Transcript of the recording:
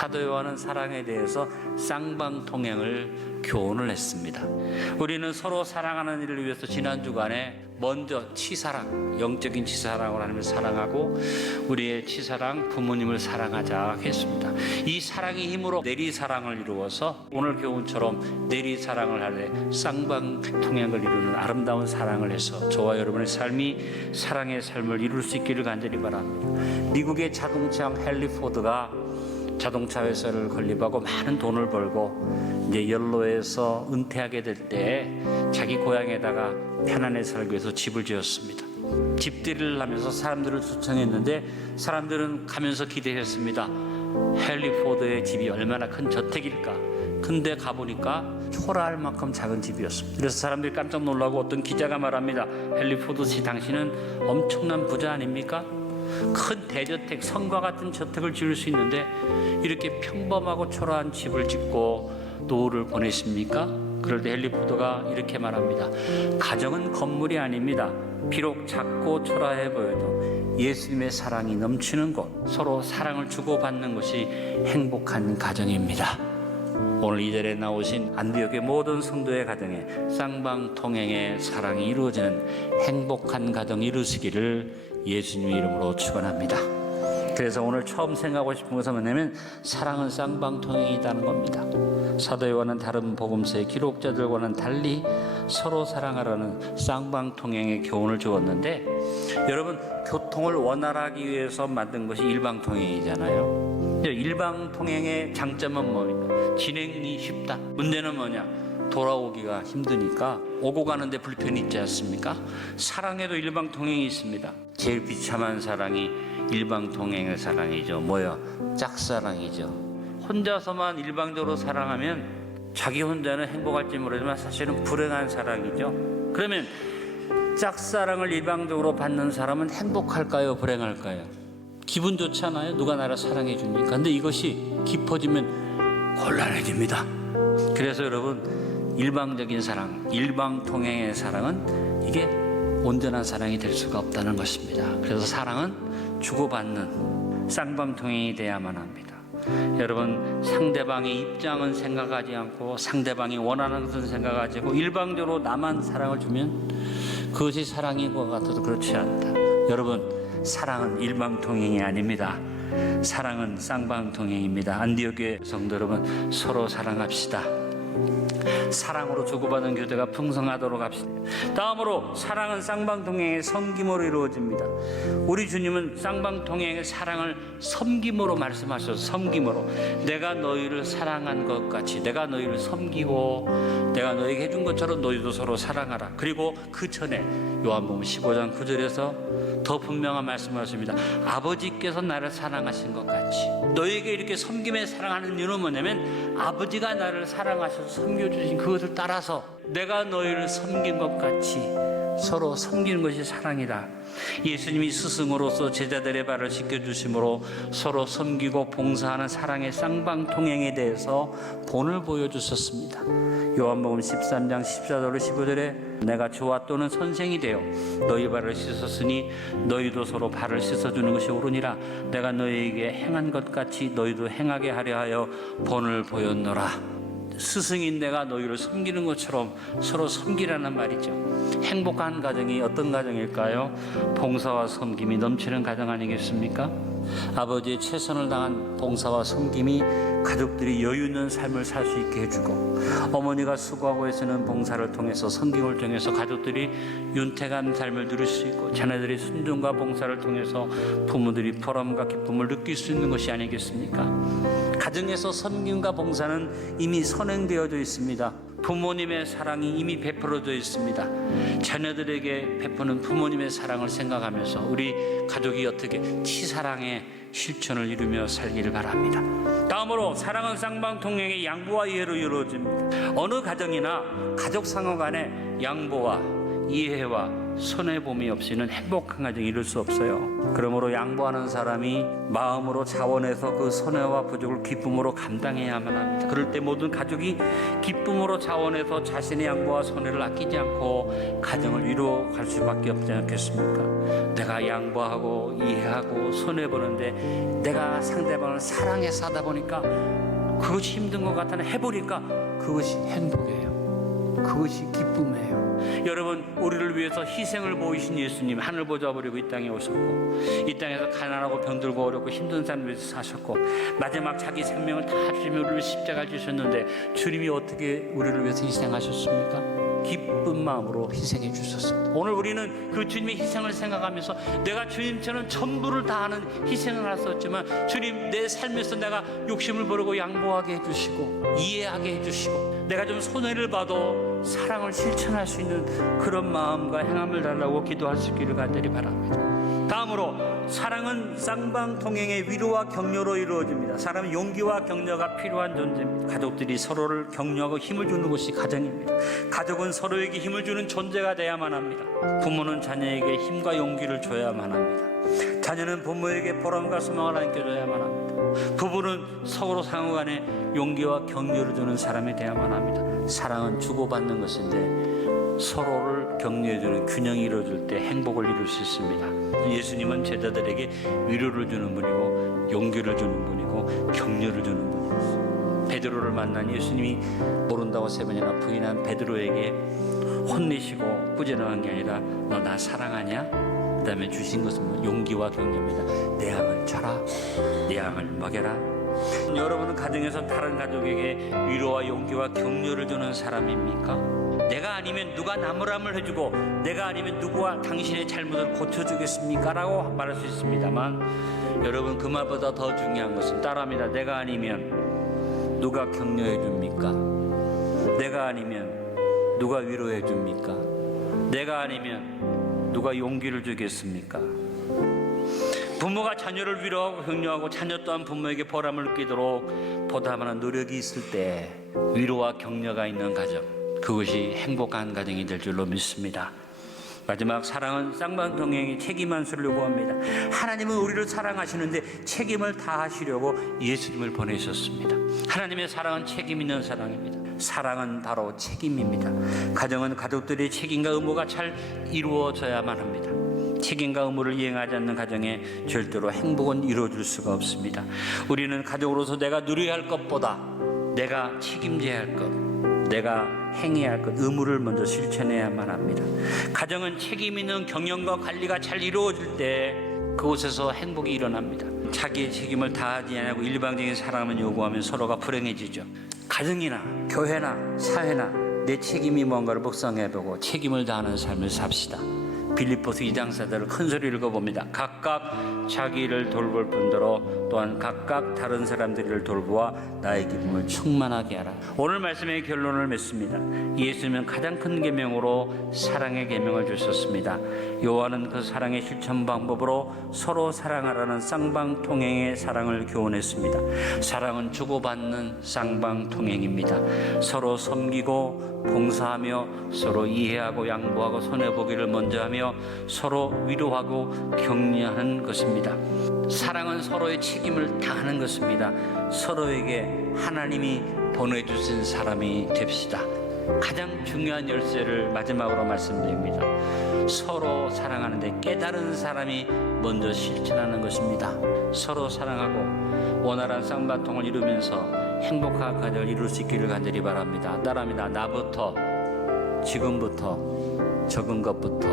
사도 요한은 사랑에 대해서 쌍방통행을 교훈을 했습니다. 우리는 서로 사랑하는 일을 위해서 지난 주간에 먼저 치사랑, 영적인 치사랑을 하나님을 사랑하고 우리의 치사랑 부모님을 사랑하자 했습니다. 이 사랑의 힘으로 내리사랑을 이루어서 오늘 교훈처럼 내리사랑을 하되 쌍방통행을 이루는 아름다운 사랑을 해서 저와 여러분의 삶이 사랑의 삶을 이룰 수 있기를 간절히 바랍니다. 미국의 자동차왕 헨리 포드가 자동차 회사를 건립하고 많은 돈을 벌고 이제 연로에서 은퇴하게 될 때 자기 고향에다가 편안히 살기 위해서 집을 지었습니다. 집들이를 하면서 사람들을 초청했는데 사람들은 가면서 기대했습니다. 헨리 포드의 집이 얼마나 큰 저택일까. 근데 가보니까 초라할 만큼 작은 집이었습니다. 그래서 사람들이 깜짝 놀라고 어떤 기자가 말합니다. 헨리 포드 씨, 당신은 엄청난 부자 아닙니까? 큰 대저택, 성과 같은 저택을 지을 수 있는데 이렇게 평범하고 초라한 집을 짓고 노후를 보내십니까? 그럴 때 헨리 포드가 이렇게 말합니다. 가정은 건물이 아닙니다. 비록 작고 초라해 보여도 예수님의 사랑이 넘치는 곳, 서로 사랑을 주고받는 것이 행복한 가정입니다. 오늘 이 자리에 나오신 안디옥의 모든 성도의 가정에 쌍방통행의 사랑이 이루어지는 행복한 가정 이루시기를 예수님의 이름으로 축원합니다. 그래서 오늘 처음 생각하고 싶은 것은 뭐냐면 사랑은 쌍방통행이라는 겁니다. 사도 요한은 다른 복음서의 기록자들과는 달리 서로 사랑하라는 쌍방통행의 교훈을 주었는데, 여러분, 교통을 원활하기 위해서 만든 것이 일방통행이잖아요. 일방통행의 장점은 뭡니까? 진행이 쉽다. 문제는 뭐냐? 돌아오기가 힘드니까 오고 가는데 불편이 있지 않습니까? 사랑에도 일방통행이 있습니다. 제일 비참한 사랑이 일방통행의 사랑이죠. 뭐요? 짝사랑이죠. 혼자서만 일방적으로 사랑하면 자기 혼자는 행복할지 모르지만 사실은 불행한 사랑이죠. 그러면 짝사랑을 일방적으로 받는 사람은 행복할까요? 불행할까요? 기분 좋잖아요. 누가 나를 사랑해 주니까. 근데 이것이 깊어지면 곤란해집니다. 그래서 여러분, 일방적인 사랑, 일방통행의 사랑은 이게 온전한 사랑이 될 수가 없다는 것입니다. 그래서 사랑은 주고받는 쌍방통행이 돼야만 합니다. 여러분, 상대방의 입장은 생각하지 않고 상대방이 원하는 것은 생각하지 않고 일방적으로 나만 사랑을 주면 그것이 사랑인 것 같아도 그렇지 않다. 여러분, 사랑은 일방통행이 아닙니다. 사랑은 쌍방통행입니다. 안디옥의 성도 여러분, 서로 사랑합시다. 사랑으로 주고받은 교제가 풍성하도록 합시다. 다음으로 사랑은 쌍방통행의 섬김으로 이루어집니다. 우리 주님은 쌍방통행의 사랑을 섬김으로 말씀하셔서 섬김으로, 내가 너희를 사랑한 것 같이 내가 너희를 섬기고 내가 너희에게 해준 것처럼 너희도 서로 사랑하라. 그리고 그 전에 요한복음 15장 9절에서 더 분명한 말씀을 하십니다. 아버지께서 나를 사랑하신 것 같이. 너희에게 이렇게 섬김에 사랑하는 이유는 뭐냐면 아버지가 나를 사랑하셔서 섬겨주신 그것을 따라서 내가 너희를 섬긴 것 같이 서로 섬기는 것이 사랑이다. 예수님이 스승으로서 제자들의 발을 씻겨주심으로 서로 섬기고 봉사하는 사랑의 쌍방통행에 대해서 본을 보여주셨습니다. 요한복음 13장 14절로 15절에 내가 주와 또는 선생이 되어 너희 발을 씻었으니 너희도 서로 발을 씻어주는 것이 옳으니라. 내가 너희에게 행한 것 같이 너희도 행하게 하려 하여 본을 보였노라. 스승인 내가 너희를 섬기는 것처럼 서로 섬기라는 말이죠. 행복한 가정이 어떤 가정일까요? 봉사와 섬김이 넘치는 가정 아니겠습니까? 아버지의 최선을 다한 봉사와 섬김이 가족들이 여유 있는 삶을 살 수 있게 해주고, 어머니가 수고하고 애쓰는 봉사를 통해서 섬김을 통해서 가족들이 윤택한 삶을 누릴 수 있고, 자녀들이 순종과 봉사를 통해서 부모들이 보람과 기쁨을 느낄 수 있는 것이 아니겠습니까? 가정에서 섬김과 봉사는 이미 선행되어져 있습니다. 부모님의 사랑이 이미 베풀어져 있습니다. 자녀들에게 베푸는 부모님의 사랑을 생각하면서 우리 가족이 어떻게 치사랑의 실천을 이루며 살기를 바랍니다. 다음으로 사랑은 쌍방통행의 양보와 이해로 이루어집니다. 어느 가정이나 가족 상호 간에 양보와 이해와 손해봄이 없이는 행복한 가정 이룰 수 없어요. 그러므로 양보하는 사람이 마음으로 자원해서 그 손해와 부족을 기쁨으로 감당해야만 합니다. 그럴 때 모든 가족이 기쁨으로 자원해서 자신의 양보와 손해를 아끼지 않고 가정을 이루어갈 수밖에 없지 않겠습니까? 내가 양보하고 이해하고 손해보는데 내가 상대방을 사랑해서 하다 보니까 그것이 힘든 것 같아는 해보니까 그것이 행복이에요. 그것이 기쁨이에요. 여러분, 우리를 위해서 희생을 보이신 예수님, 하늘 보좌 버리고 이 땅에 오셨고, 이 땅에서 가난하고 병들고 어렵고 힘든 사람을 위해서 사셨고, 마지막 자기 생명을 다 주시며 우리를 십자가에 주셨는데 주님이 어떻게 우리를 위해서 희생하셨습니까? 기쁜 마음으로 희생해 주셨습니다. 오늘 우리는 그 주님의 희생을 생각하면서 내가 주님처럼 전부를 다하는 희생을 하셨지만 주님, 내 삶에서 내가 욕심을 부리고 양보하게 해주시고 이해하게 해주시고 내가 좀 손해를 봐도 사랑을 실천할 수 있는 그런 마음과 행함을 달라고 기도할 수 있기를 간절히 바랍니다. 다음으로 사랑은 쌍방통행의 위로와 격려로 이루어집니다. 사람은 용기와 격려가 필요한 존재입니다. 가족들이 서로를 격려하고 힘을 주는 곳이 가정입니다. 가족은 서로에게 힘을 주는 존재가 돼야만 합니다. 부모는 자녀에게 힘과 용기를 줘야만 합니다. 자녀는 부모에게 보람과 소망을 안겨줘야만 합니다. 부부는 서로 상호간에 용기와 격려를 주는 사람이 돼야만 합니다. 사랑은 주고받는 것인데 서로를 격려해주는 균형이 이루어질 때 행복을 이룰 수 있습니다. 예수님은 제자들에게 위로를 주는 분이고 용기를 주는 분이고 격려를 주는 분이었어요. 베드로를 만난 예수님이 모른다고 3번이나 부인한 베드로에게 혼내시고 꾸짖어한 게 아니라 너 나 사랑하냐? 그 다음에 주신 것은 용기와 격려입니다. 내 양을 쳐라, 내 양을 먹여라. 여러분은 가정에서 다른 가족에게 위로와 용기와 격려를 주는 사람입니까? 내가 아니면 누가 나무람을 해주고 내가 아니면 누구와 당신의 잘못을 고쳐주겠습니까? 라고 말할 수 있습니다만 여러분, 그 말보다 더 중요한 것은 따라합니다. 내가 아니면 누가 격려해 줍니까? 내가 아니면 누가 위로해 줍니까? 내가 아니면 누가 용기를 주겠습니까? 부모가 자녀를 위로하고 격려하고 자녀 또한 부모에게 보람을 느끼도록 보답하는 노력이 있을 때 위로와 격려가 있는 가정, 그것이 행복한 가정이 될 줄로 믿습니다. 마지막, 사랑은 쌍방통행의 책임 안수를 요구합니다. 하나님은 우리를 사랑하시는데 책임을 다하시려고 예수님을 보내셨습니다. 하나님의 사랑은 책임 있는 사랑입니다. 사랑은 바로 책임입니다. 가정은 가족들의 책임과 의무가 잘 이루어져야만 합니다. 책임과 의무를 이행하지 않는 가정에 절대로 행복은 이루어질 수가 없습니다. 우리는 가족으로서 내가 누려야 할 것보다 내가 책임져야 할 것, 내가 행해야 할 것, 의무를 먼저 실천해야만 합니다. 가정은 책임 있는 경영과 관리가 잘 이루어질 때 그곳에서 행복이 일어납니다. 자기의 책임을 다하지 않고 일방적인 사랑을 요구하면 서로가 불행해지죠. 가정이나 교회나 사회나 내 책임이 뭔가를 묵상해보고 책임을 다하는 삶을 삽시다. 빌립보서 2장 4절을 큰 소리를 읽어봅니다. 각각 자기를 돌볼 뿐더러 또한 각각 다른 사람들을 돌보아 나의 기쁨을 충만하게 하라. 오늘 말씀의 결론을 맺습니다. 예수님은 가장 큰 계명으로 사랑의 계명을 주셨습니다. 요한은 그 사랑의 실천 방법으로 서로 사랑하라는 쌍방통행의 사랑을 교훈했습니다. 사랑은 주고받는 쌍방통행입니다. 서로 섬기고 봉사하며 서로 이해하고 양보하고 손해보기를 먼저 하며 서로 위로하고 격려하는 것입니다. 사랑은 서로의 책임을 다하는 것입니다. 서로에게 하나님이 보내주신 사람이 됩시다. 가장 중요한 열쇠를 마지막으로 말씀드립니다. 서로 사랑하는데 깨달은 사람이 먼저 실천하는 것입니다. 서로 사랑하고 원활한 쌍방통을 이루면서 행복한 가정을 이룰 수 있기를 간절히 바랍니다. 따라합니다. 나부터, 지금부터, 적은 것부터